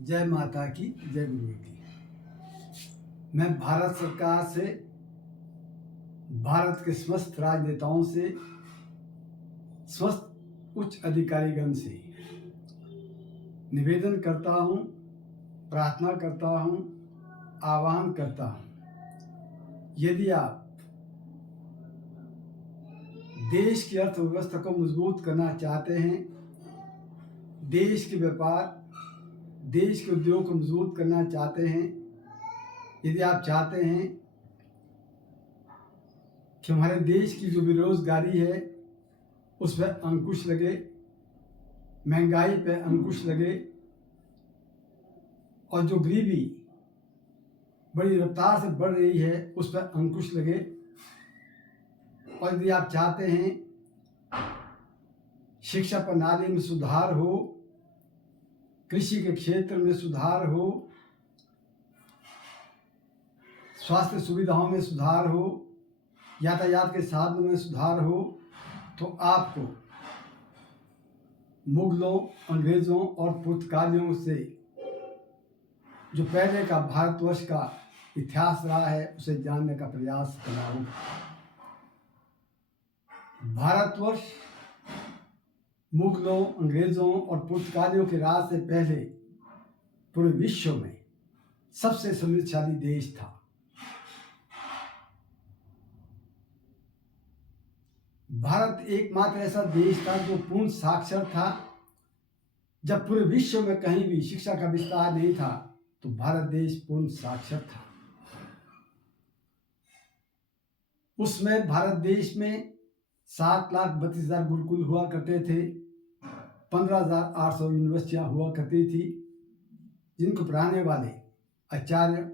जय माता की, जय गुरु की। मैं भारत सरकार से, भारत के समस्त राजनेताओं से, समस्त उच्च अधिकारीगण से निवेदन करता हूँ, प्रार्थना करता हूँ, आह्वान करता हूँ। यदि आप देश की अर्थव्यवस्था को मजबूत करना चाहते हैं, देश के व्यापार, देश के उद्योग को मजबूत करना चाहते हैं, यदि आप चाहते हैं कि हमारे देश की जो बेरोजगारी है उस पर अंकुश लगे, महंगाई पर अंकुश लगे और जो गरीबी बड़ी रफ्तार से बढ़ रही है उस पर अंकुश लगे, और यदि आप चाहते हैं शिक्षा प्रणाली में सुधार हो, कृषि के क्षेत्र में सुधार हो, स्वास्थ्य सुविधाओं में सुधार हो, यातायात के साधनों में सुधार हो, तो आपको मुगलों, अंग्रेज़ों और पुर्तगालियों से जो पहले का भारतवर्ष का इतिहास रहा है उसे जानने का प्रयास करना होगा। भारतवर्ष मुगलों, अंग्रेज़ों और पुर्तगालियों के राज से पहले पूरे विश्व में सबसे समृद्धशाली देश था। भारत एकमात्र ऐसा देश था जो पूर्ण साक्षर था। जब पूरे विश्व में कहीं भी शिक्षा का विस्तार नहीं था तो भारत देश पूर्ण साक्षर था। उसमें भारत देश में 7,32,000 गुरुकुल हुआ करते थे, 15,800 यूनिवर्सिटियां हुआ करती थी, जिनको पढ़ाने वाले आचार्य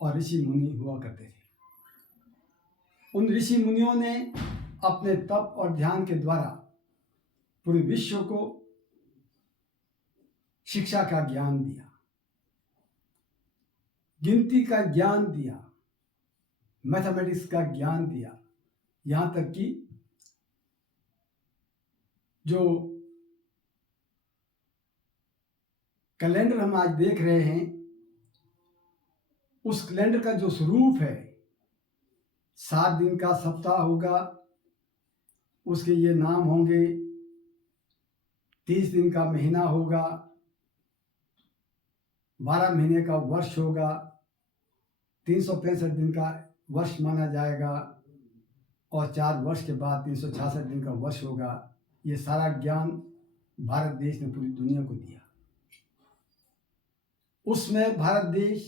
और ऋषि मुनि हुआ करते थे। उन ऋषि मुनियों ने अपने तप और ध्यान के द्वारा पूरे विश्व को शिक्षा का ज्ञान दिया, गिनती का ज्ञान दिया, मैथमेटिक्स का ज्ञान दिया। यहां तक कि जो कैलेंडर हम आज देख रहे हैं उस कैलेंडर का जो स्वरूप है, 7 दिन का सप्ताह होगा, उसके ये नाम होंगे, 30 दिन का महीना होगा, 12 महीने का वर्ष होगा, 365 दिन का वर्ष माना जाएगा और 4 वर्ष के बाद 366 दिन का वर्ष होगा। ये सारा ज्ञान भारत देश ने पूरी दुनिया को दिया। उसमें भारत देश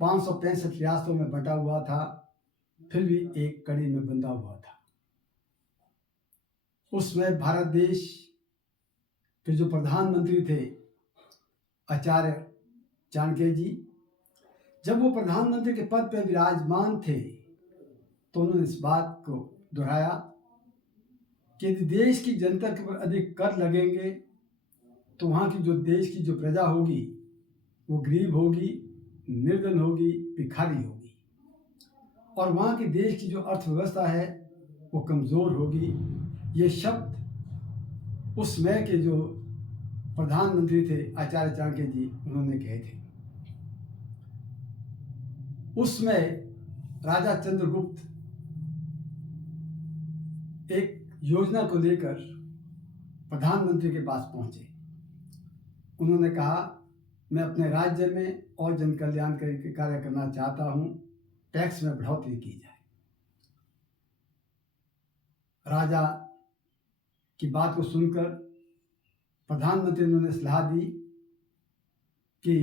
565 रियासतों में बंटा हुआ था, फिर भी एक कड़ी में बंधा हुआ था। उसमें भारत देश के जो प्रधानमंत्री थे आचार्य चाणक्य जी, जब वो प्रधानमंत्री के पद पर विराजमान थे तो उन्होंने इस बात को दोहराया कि यदि देश की जनता के ऊपर अधिक कर लगेंगे तो वहाँ की जो देश की जो प्रजा होगी वो गरीब होगी, निर्धन होगी, भिखारी होगी, और वहाँ की देश की जो अर्थव्यवस्था है वो कमज़ोर होगी। ये शब्द उस समय के जो प्रधानमंत्री थे आचार्य चाणक्य जी, उन्होंने कहे थे। उसमें राजा चंद्रगुप्त एक योजना को लेकर प्रधानमंत्री के पास पहुंचे। उन्होंने कहा, मैं अपने राज्य में और जन कल्याणकारी के कार्य करना चाहता हूं, टैक्स में बढ़ोतरी की जाए। राजा की बात को सुनकर प्रधानमंत्री ने उन्हें सलाह दी कि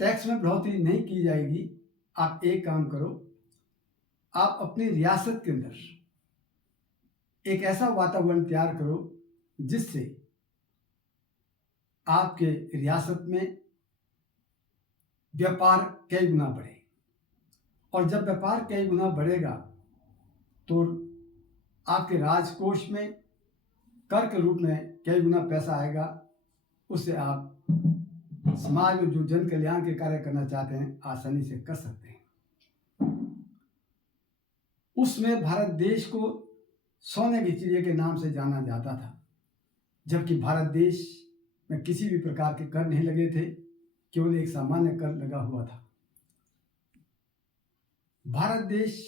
टैक्स में बढ़ोतरी नहीं की जाएगी, आप एक काम करो, आप अपनी रियासत के अंदर एक ऐसा वातावरण तैयार करो जिससे आपके रियासत में व्यापार कई गुना बढ़े, और जब व्यापार कई गुना बढ़ेगा तो आपके राजकोष में कर के रूप में कई गुना पैसा आएगा। उससे आप समाज में जो जन कल्याण के कार्य करना चाहते हैं आसानी से कर सकते हैं। उसमें भारत देश को सोने की चिड़िया के नाम से जाना जाता था, जबकि भारत देश में किसी भी प्रकार के कर नहीं लगे थे, केवल एक सामान्य कर लगा हुआ था। भारत देश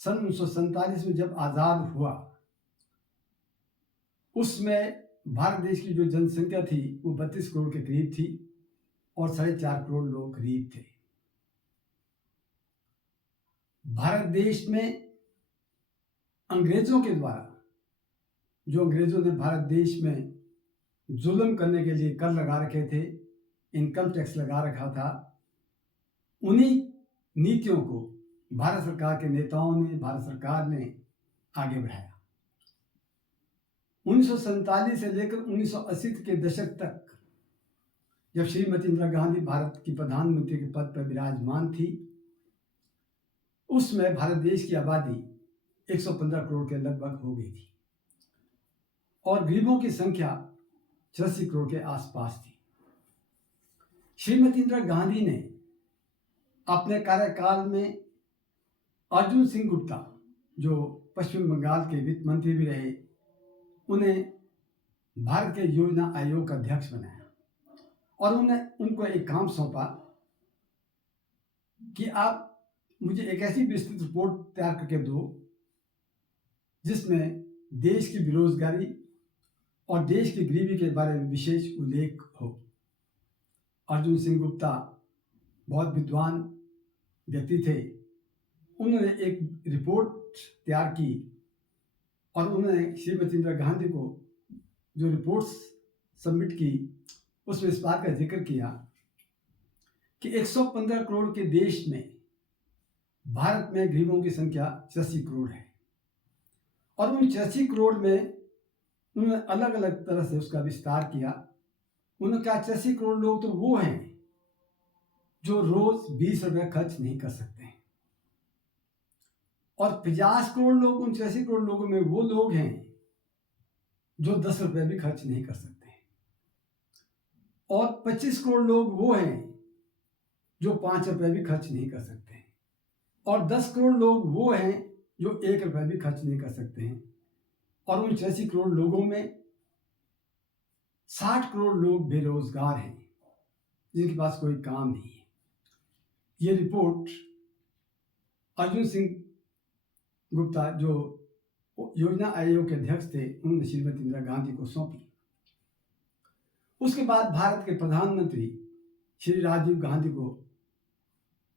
सन 1947 में जब आज़ाद हुआ, उसमें भारत देश की जो जनसंख्या थी वो 32 करोड़ के करीब थी और 4.5 करोड़ लोग गरीब थे। भारत देश में अंग्रेजों के द्वारा, जो अंग्रेजों ने भारत देश में जुल्म करने के लिए कर लगा रखे थे, इनकम टैक्स लगा रखा था, उन्हीं नीतियों को भारत सरकार के नेताओं ने, भारत सरकार ने आगे बढ़ाया। 1947 से लेकर 1980 के दशक तक जब श्रीमती इंदिरा गांधी भारत की प्रधानमंत्री के पद पर विराजमान थी, उसमें भारत देश की आबादी 115 करोड़ के लगभग हो गई थी और गरीबों की संख्या 86 करोड़ के आसपास थी। श्रीमती इंदिरा गांधी ने अपने कार्यकाल में अर्जुन सिंह गुप्ता, जो पश्चिम बंगाल के वित्त मंत्री भी रहे, उन्हें भारत के योजना आयोग का अध्यक्ष बनाया और उनको एक काम सौंपा कि आप मुझे एक ऐसी विस्तृत रिपोर्ट तैयार करके दो जिसमें देश की बेरोजगारी और देश की गरीबी के बारे में विशेष उल्लेख हो। अर्जुन सिंह गुप्ता बहुत विद्वान व्यक्ति थे। उन्होंने एक रिपोर्ट तैयार की और उन्होंने श्रीमती इंदिरा गांधी को जो रिपोर्ट्स सबमिट की, उसमें इस बात का जिक्र किया कि 115 करोड़ के देश में भारत में गरीबों की संख्या 86 करोड़ है और उन 86 करोड़ में उन्होंने अलग अलग तरह से उसका विस्तार किया। उन्होंने कहा 86 करोड़ लोग तो वो हैं जो रोज 20 रुपये खर्च नहीं कर सकते हैं और 50 करोड़ लोग उन 86 करोड़ लोगों में वो लोग हैं जो 10 रुपये भी खर्च नहीं कर सकते हैं और 25 करोड़ लोग वो हैं जो 5 रुपये भी खर्च नहीं कर सकते हैं और 10 करोड़ लोग वो हैं जो 1 रुपये भी खर्च नहीं कर सकते हैं और उन 86 करोड़ लोगों में 60 करोड़ लोग बेरोजगार हैं जिनके पास कोई काम नहीं है। ये रिपोर्ट अर्जुन सिंह गुप्ता, जो योजना आयोग के अध्यक्ष थे, उन्होंने श्रीमती इंदिरा गांधी को सौंपी। उसके बाद भारत के प्रधानमंत्री श्री राजीव गांधी को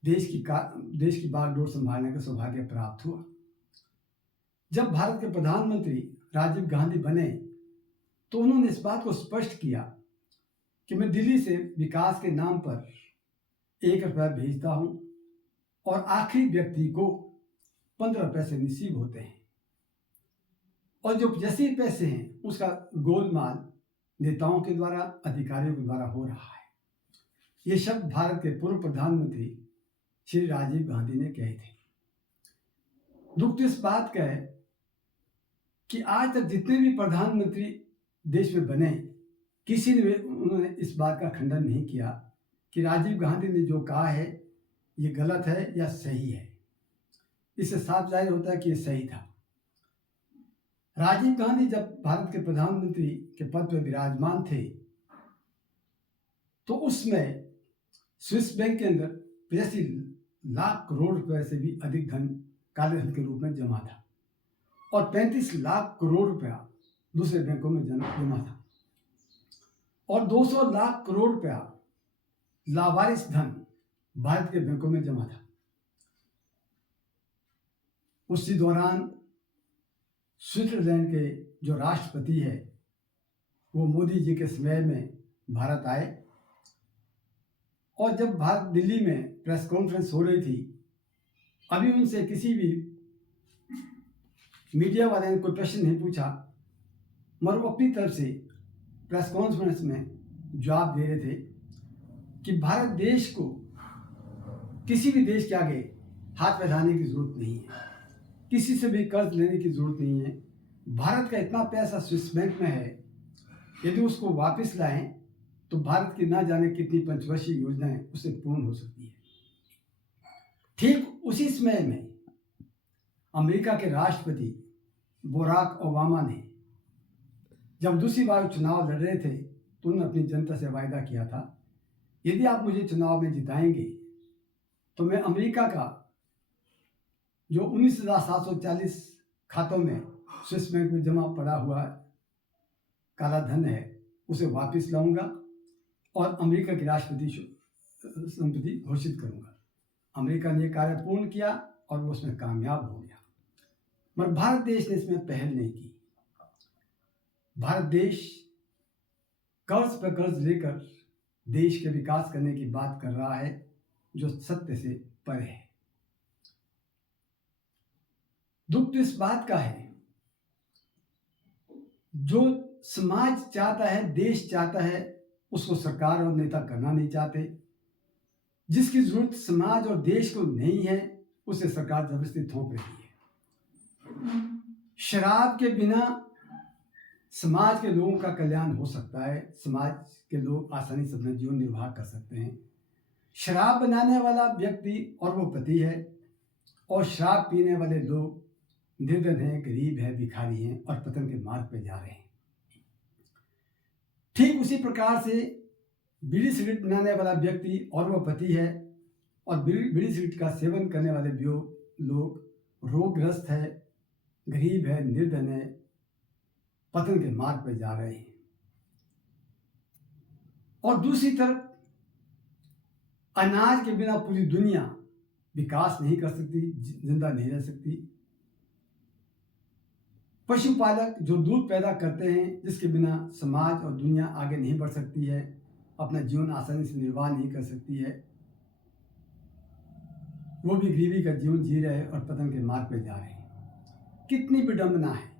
देश की बागडोर संभालने का सौभाग्य प्राप्त हुआ। जब भारत के प्रधानमंत्री राजीव गांधी बने तो उन्होंने इस बात को स्पष्ट किया कि मैं दिल्ली से विकास के नाम पर 1 रुपया भेजता हूं और आखिरी व्यक्ति को 15 पैसे नसीब होते हैं और जो 85 पैसे हैं उसका गोलमाल नेताओं के द्वारा, अधिकारियों के द्वारा हो रहा है। ये शब्द भारत के पूर्व प्रधानमंत्री श्री राजीव गांधी ने कहे थे। दुख तो इस बात का है कि आज तक जितने भी प्रधानमंत्री देश में बने, किसी ने उन्होंने इस बात का खंडन नहीं किया कि राजीव गांधी ने जो कहा है ये गलत है या सही है। इससे साफ जाहिर होता है कि ये सही था। राजीव गांधी जब भारत के प्रधानमंत्री के पद पर विराजमान थे तो उसमें स्विस बैंक के अंदर 85 लाख करोड़ रुपए से भी अधिक धन काले धन के रूप में जमा था और 35 लाख करोड़ रुपया दूसरे बैंकों में जमा था और 200 लाख करोड़ रुपया लावारिस धन भारत के बैंकों में जमा था। उसी दौरान स्विट्जरलैंड के जो राष्ट्रपति है वो मोदी जी के समय में भारत आए और जब भारत दिल्ली में प्रेस कॉन्फ्रेंस हो रही थी, अभी उनसे किसी भी मीडिया वाले ने कोई प्रश्न नहीं पूछा, मगर वो अपनी तरफ से प्रेस कॉन्फ्रेंस में जवाब दे रहे थे कि भारत देश को किसी भी देश के आगे हाथ फैलाने की जरूरत नहीं है, किसी से भी कर्ज लेने की जरूरत नहीं है। भारत का इतना पैसा स्विस बैंक में है, यदि उसको वापस लाएं तो भारत की ना जाने कितनी पंचवर्षीय योजनाएं उससे पूर्ण हो सकती है। ठीक उसी समय में अमेरिका के राष्ट्रपति बराक ओबामा ने जब दूसरी बार चुनाव लड़ रहे थे उन्होंने अपनी जनता से वायदा किया था, यदि आप मुझे चुनाव में जिताएंगे तो मैं अमेरिका का जो 19,740 खातों में स्विस बैंक में जमा पड़ा हुआ काला धन है उसे वापस लाऊंगा और अमेरिका की राष्ट्रपति संपत्ति घोषित करूंगा। अमेरिका ने कार्य पूर्ण किया और वो उसमें कामयाब हो गया, मगर भारत देश ने इसमें पहल नहीं की। भारत देश कर्ज पर कर्ज लेकर देश के विकास करने की बात कर रहा है, जो सत्य से परे है। दुख तो इस बात का है, जो समाज चाहता है, देश चाहता है, उसको सरकार और नेता करना नहीं चाहते। जिसकी जरूरत समाज और देश को नहीं है उसे सरकार जबरदस्ती थोप रही है। शराब के बिना समाज के लोगों का कल्याण हो सकता है, समाज के लोग आसानी से अपना जीवन निर्वाह कर सकते हैं। शराब बनाने वाला व्यक्ति और वो पति है, और शराब पीने वाले लोग निर्धन हैं, गरीब हैं, भिखारी हैं और पतन के मार्ग पर जा रहे हैं। ठीक उसी प्रकार से बीड़ी सिगरेट बनाने वाला व्यक्ति और वह पति है, और बीड़ी सिगरेट का सेवन करने वाले लोग रोगग्रस्त है, गरीब है, निर्धन है, पतन के मार्ग पर जा रहे हैं। और दूसरी तरफ अनाज के बिना पूरी दुनिया विकास नहीं कर सकती, जिंदा नहीं रह सकती। पशुपालक जो दूध पैदा करते हैं, जिसके बिना समाज और दुनिया आगे नहीं बढ़ सकती है, अपना जीवन आसानी से निर्वाह नहीं कर सकती है, वो भी गरीबी का जीवन जी रहे हैं और पतन के मार्ग पे जा रहे हैं। कितनी विडंबना है।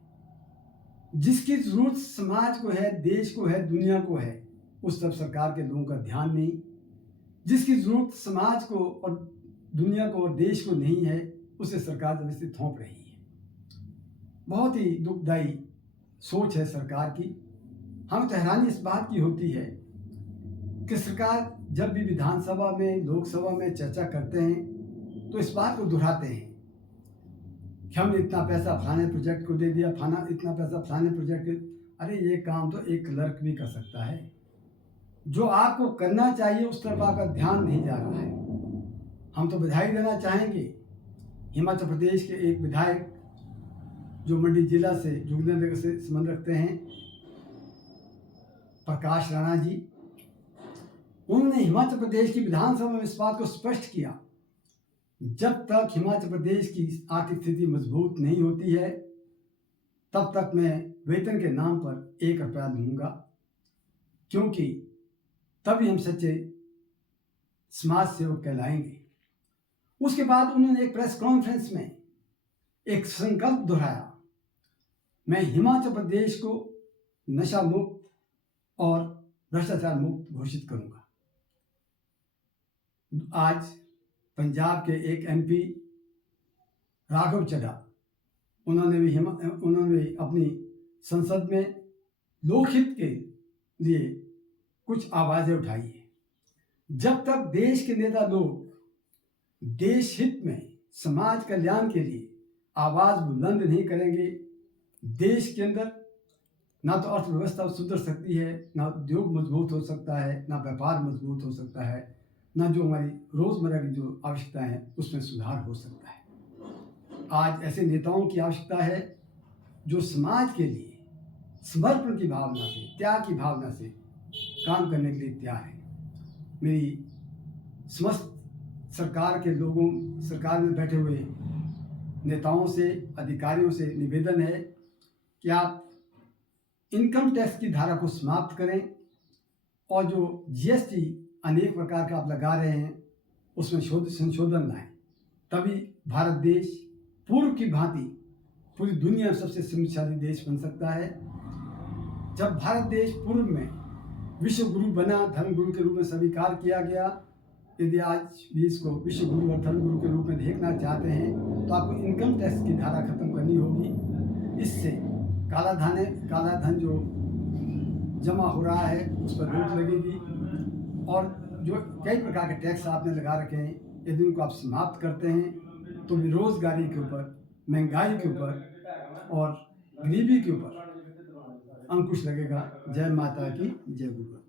जिसकी जरूरत समाज को है, देश को है, दुनिया को है, उस तरफ सरकार के लोगों का ध्यान नहीं। जिसकी जरूरत समाज को और दुनिया को और देश को नहीं है, उसे सरकार जबरदस्ती थोप रही है। बहुत ही दुखदायी सोच है सरकार की। हमें तो हैरानी इस बात की होती है कि सरकार जब भी विधानसभा में, लोकसभा में चर्चा करते हैं तो इस बात को दोहराते हैं कि हमने इतना पैसा फलाने प्रोजेक्ट को दे दिया, इतना पैसा फलाने प्रोजेक्ट। अरे ये काम तो एक क्लर्क भी कर सकता है। जो आपको करना चाहिए उस तरफ आपका ध्यान नहीं जा रहा है। हम तो बधाई देना चाहेंगे हिमाचल प्रदेश के एक विधायक जो मंडी जिला से, जोगिंद्रनगर से संबंध रखते हैं, प्रकाश राणा जी। उन्होंने हिमाचल प्रदेश की विधानसभा में इस बात को स्पष्ट किया, जब तक हिमाचल प्रदेश की आर्थिक स्थिति मजबूत नहीं होती है तब तक मैं वेतन के नाम पर 1 रुपया लूंगा, क्योंकि तभी हम सच्चे समाज सेवक कहलाएंगे। उसके बाद उन्होंने एक प्रेस कॉन्फ्रेंस में एक संकल्प दोहराया, मैं हिमाचल प्रदेश को नशा मुक्त और भ्रष्टाचार मुक्त घोषित करूंगा। आज पंजाब के एक एमपी राघव चड्ढा, उन्होंने भी अपनी संसद में लोकहित के लिए कुछ आवाजें उठाई है। जब तक देश के नेता लोग देश हित में, समाज कल्याण के लिए आवाज बुलंद नहीं करेंगे, देश के अंदर ना तो अर्थव्यवस्था सुधर सकती है, ना उद्योग मजबूत हो सकता है, ना व्यापार मजबूत हो सकता है, ना जो हमारी रोजमर्रा की जो आवश्यकताएं हैं उसमें सुधार हो सकता है। आज ऐसे नेताओं की आवश्यकता है जो समाज के लिए समर्पण की भावना से, त्याग की भावना से काम करने के लिए तैयार है। मेरी समस्त सरकार के लोगों, सरकार में बैठे हुए नेताओं से, अधिकारियों से निवेदन है कि आप इनकम टैक्स की धारा को समाप्त करें और जो जीएसटी अनेक प्रकार का आप लगा रहे हैं उसमें संशोधन लाएं। तभी भारत देश पूर्व की भांति पूरी दुनिया में सबसे समृद्धशाली देश बन सकता है। जब भारत देश पूर्व में विश्व गुरु बना, धर्म गुरु के रूप में स्वीकार किया गया, यदि आज भी इसको विश्व गुरु और धर्म गुरु के रूप में देखना चाहते हैं तो आपको इनकम टैक्स की धारा खत्म करनी होगी। इससे काला धन जो जमा हो रहा है उस पर रोक लगेगी, और जो कई प्रकार के टैक्स आपने लगा रखे हैं यदि उनको आप समाप्त करते हैं तो बेरोजगारी के ऊपर, महंगाई के ऊपर और गरीबी के ऊपर अंकुश लगेगा। जय माता की, जय गुरु।